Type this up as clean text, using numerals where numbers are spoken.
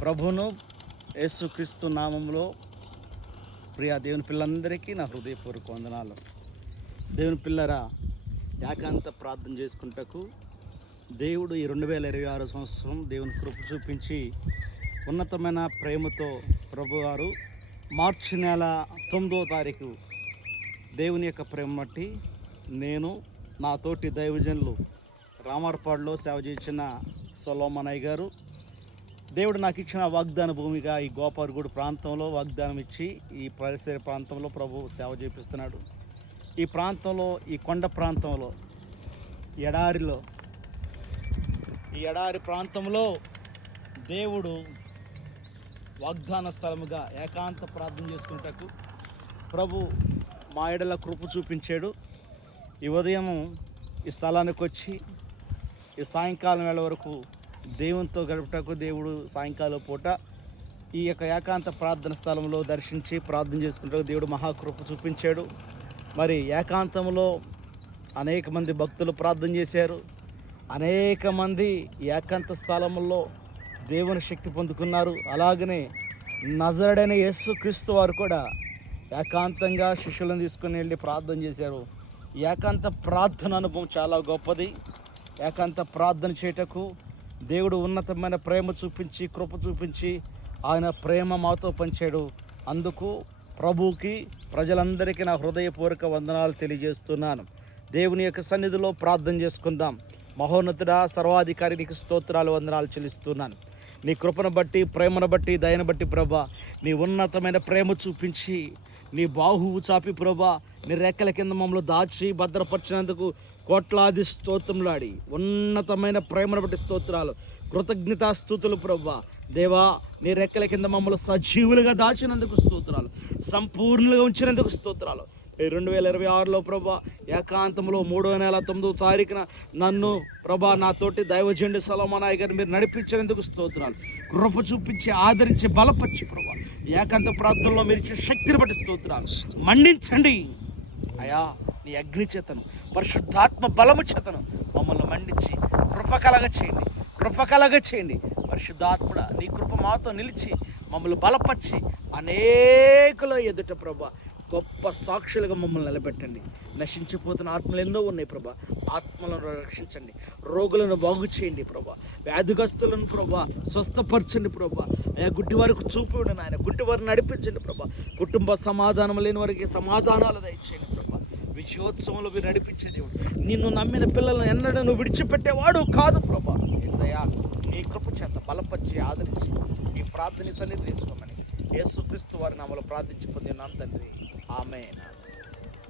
ప్రభును యేసుక్రీస్తు నామంలో ప్రియ దేవుని పిల్లలందరికీ నా హృదయపూర్వక వందనాలు. దేవుని పిల్లరా, ఏకాంత ప్రార్థన చేసుకుంటకు దేవుడు ఈ 2026 సంవత్సరం దేవుని కృప చూపించి ఉన్నతమైన ప్రేమతో ప్రభువారు మార్చి నెల 9వ తారీఖు దేవుని యొక్క ప్రేమ బట్టి నేను నా తోటి దైవజనులు రామర్పాడులో సేవ చేసిన సొలొమోనయ్య గారు దేవుడు నాకు ఇచ్చిన వాగ్దాన భూమిగా ఈ గోపాలగూడు ప్రాంతంలో వాగ్దానం ఇచ్చి ఈ పరిసర ప్రాంతంలో ప్రభు సేవ చేపిస్తున్నాడు. ఈ ప్రాంతంలో, ఈ కొండ ప్రాంతంలో, ఈ ఎడారి ప్రాంతంలో దేవుడు వాగ్దాన స్థలముగా ఏకాంత ప్రార్థన చేసుకుంటకు ప్రభు మా ఎడల కృప చూపించాడు. ఈ ఉదయం ఈ స్థలానికి వచ్చి ఈ సాయంకాలం వేళ వరకు దేవునితో గడుపుటకు దేవుడు సాయంకాలం పూట ఈ యొక్క ఏకాంత ప్రార్థన స్థలంలో దర్శించి ప్రార్థన చేసుకుంటూ దేవుడు మహాకృప చూపించాడు. మరి ఏకాంతంలో అనేక మంది భక్తులు ప్రార్థన చేశారు. అనేక మంది ఏకాంత స్థలంలో దేవుని శక్తి పొందుకున్నారు. అలాగనే నజరుడైన యేసుక్రీస్తు వారు కూడా ఏకాంతంగా శిష్యులను తీసుకుని వెళ్ళి ప్రార్థన చేశారు. ఏకాంత ప్రార్థన అనుభవం చాలా గొప్పది. ఏకాంత ప్రార్థన చేయటకు దేవుడు ఉన్నతమైన ప్రేమ చూపించి, కృప చూపించి ఆయన ప్రేమ మాతో పంచాడు. అందుకు ప్రభువుకి, ప్రజలందరికీ నా హృదయపూర్వక వందనాలు తెలియజేస్తున్నాను. దేవుని యొక్క సన్నిధిలో ప్రార్థన చేసుకుందాం. మహోన్నతుడా, సర్వాధికారి, నీకు స్తోత్రాలు, వందనాలు చెల్లిస్తున్నాను. నీ కృపను బట్టి, ప్రేమను బట్టి, దయను బట్టి ప్రభా, నీ ఉన్నతమైన ప్రేమ చూపించి, నీ బాహువు చాపి ప్రభా, నీ రెక్కల కింద మమ్మల్ని దాచి భద్రపరిచినందుకు కోట్లాది స్తోత్రములాడి, ఉన్నతమైన ప్రేమను బట్టి స్తోత్రాలు, కృతజ్ఞతాస్తుతులు ప్రభా. దేవా, నీ రెక్కల కింద మమ్మల్ని సజీవులుగా దాచినందుకు స్తోత్రాలు, సంపూర్ణంగా ఉంచినందుకు స్తోత్రాలు. 2026లో ప్రభా, ఏకాంతంలో 3వ నెల 9వ తారీఖున నన్ను ప్రభా, నాతోటి దైవజనుడు సొలొమోనయ్య గారిని మీరు నడిపించినందుకు స్తోత్రాలు. కృప చూపించి, ఆదరించి, బలపరిచి ప్రభా, ఏకాంత ప్రార్థనలో మీరు ఇచ్చే శక్తిని బట్టి స్తోత్రాలు. మండించండి అయా, నీ అగ్ని చేతను, పరిశుద్ధాత్మ బలము చేతను మమ్మల్ని మండించి కృప కలగ చేయండి. పరిశుద్ధాత్ముడా, నీ కృప మాతో నిలిచి మమ్మల్ని బలపరిచి అనేకుల ఎదుట ప్రభా గొప్ప సాక్షులుగా మమ్మల్ని నిలబెట్టండి. నశించిపోతున్న ఆత్మలు ఎన్నో ఉన్నాయి ప్రభా, ఆత్మలను రక్షించండి. రోగులను బాగు చేయండి ప్రభా, వ్యాధిగ్రస్తులను ప్రభా స్వస్థపరచండి ప్రభా. గుడ్డి వారికి చూపుడు నాయన, గుడ్డి వారిని నడిపించండి ప్రభా. కుటుంబ సమాధానం లేని వారికి సమాధానాలు దయచేయండి ప్రభా. విజయోత్సవంలో మీరు నడిపించే దేవుడు, నిన్ను నమ్మిన పిల్లలను ఎన్నడూ విడిచిపెట్టేవాడు కాదు ప్రభా. యేసయ్యా, నీ కృప చేత బలపరిచి, ఆదరించి ఈ ప్రార్థన సన్నిధి తీసుకోమని యేసుక్రీస్తు వారి నామములో ప్రార్థించి పొందినాను తండ్రి. ఆమేన్.